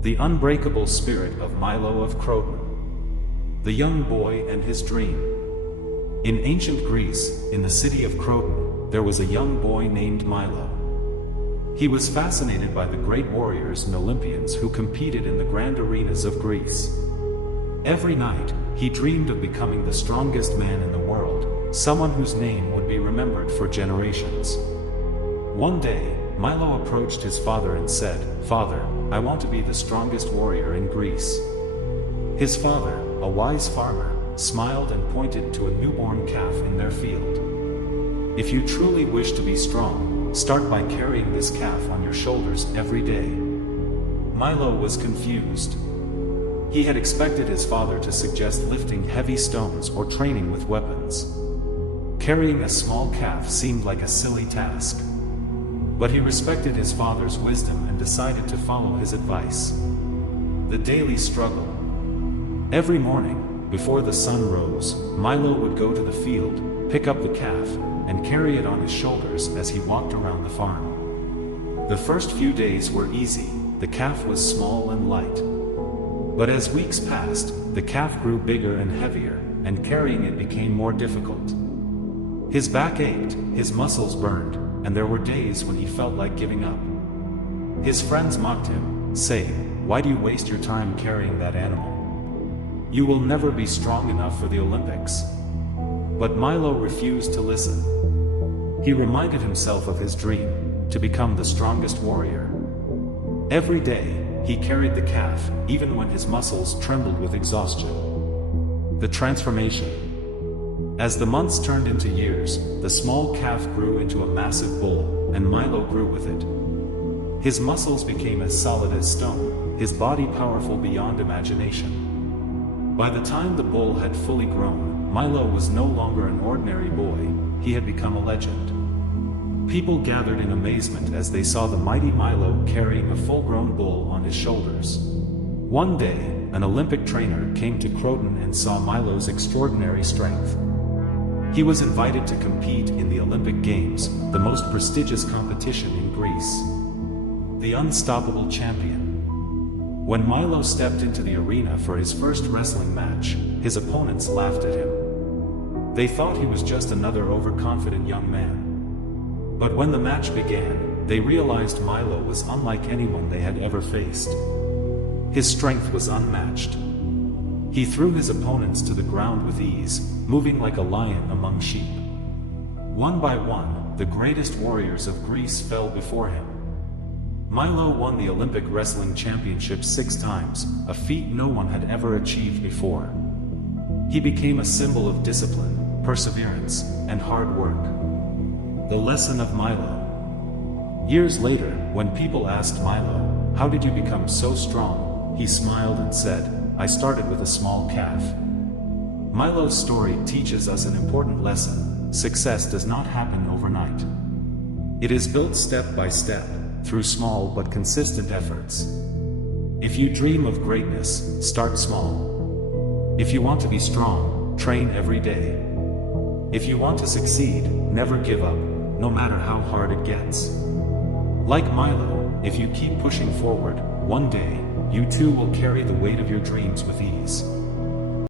The unbreakable spirit of Milo of Croton. The young boy and his dream. In ancient Greece, in the city of Croton, there was a young boy named Milo. He was fascinated by the great warriors and Olympians who competed in the grand arenas of Greece. Every night, he dreamed of becoming the strongest man in the world, someone whose name would be remembered for generations. One day, Milo approached his father and said, "Father, I want to be the strongest warrior in Greece." His father, a wise farmer, smiled and pointed to a newborn calf in their field. "If you truly wish to be strong, start by carrying this calf on your shoulders every day." Milo was confused. He had expected his father to suggest lifting heavy stones or training with weapons. Carrying a small calf seemed like a silly task. But he respected his father's wisdom and decided to follow his advice. The daily struggle. Every morning, before the sun rose, Milo would go to the field, pick up the calf, and carry it on his shoulders as he walked around the farm. The first few days were easy. The calf was small and light. But as weeks passed, the calf grew bigger and heavier, and carrying it became more difficult. His back ached, his muscles burned, and there were days when he felt like giving up. His friends mocked him, saying, "Why do you waste your time carrying that animal? You will never be strong enough for the Olympics." But Milo refused to listen. He reminded himself of his dream, to become the strongest warrior. Every day, he carried the calf, even when his muscles trembled with exhaustion. The transformation. As the months turned into years, the small calf grew into a massive bull, and Milo grew with it. His muscles became as solid as stone, his body powerful beyond imagination. By the time the bull had fully grown, Milo was no longer an ordinary boy, he had become a legend. People gathered in amazement as they saw the mighty Milo carrying a full-grown bull on his shoulders. One day, an Olympic trainer came to Croton and saw Milo's extraordinary strength. He was invited to compete in the Olympic Games, the most prestigious competition in Greece. The unstoppable champion. When Milo stepped into the arena for his first wrestling match, his opponents laughed at him. They thought he was just another overconfident young man. But when the match began, they realized Milo was unlike anyone they had ever faced. His strength was unmatched. He threw his opponents to the ground with ease, moving like a lion among sheep. One by one, the greatest warriors of Greece fell before him. Milo won the Olympic Wrestling Championship 6 times, a feat no one had ever achieved before. He became a symbol of discipline, perseverance, and hard work. The lesson of Milo. Years later, when people asked Milo, "How did you become so strong?" he smiled and said, "I started with a small calf." Milo's story teaches us an important lesson: success does not happen overnight. It is built step by step, through small but consistent efforts. If you dream of greatness, start small. If you want to be strong, train every day. If you want to succeed, never give up, no matter how hard it gets. Like Milo, if you keep pushing forward, one day, you too will carry the weight of your dreams with ease.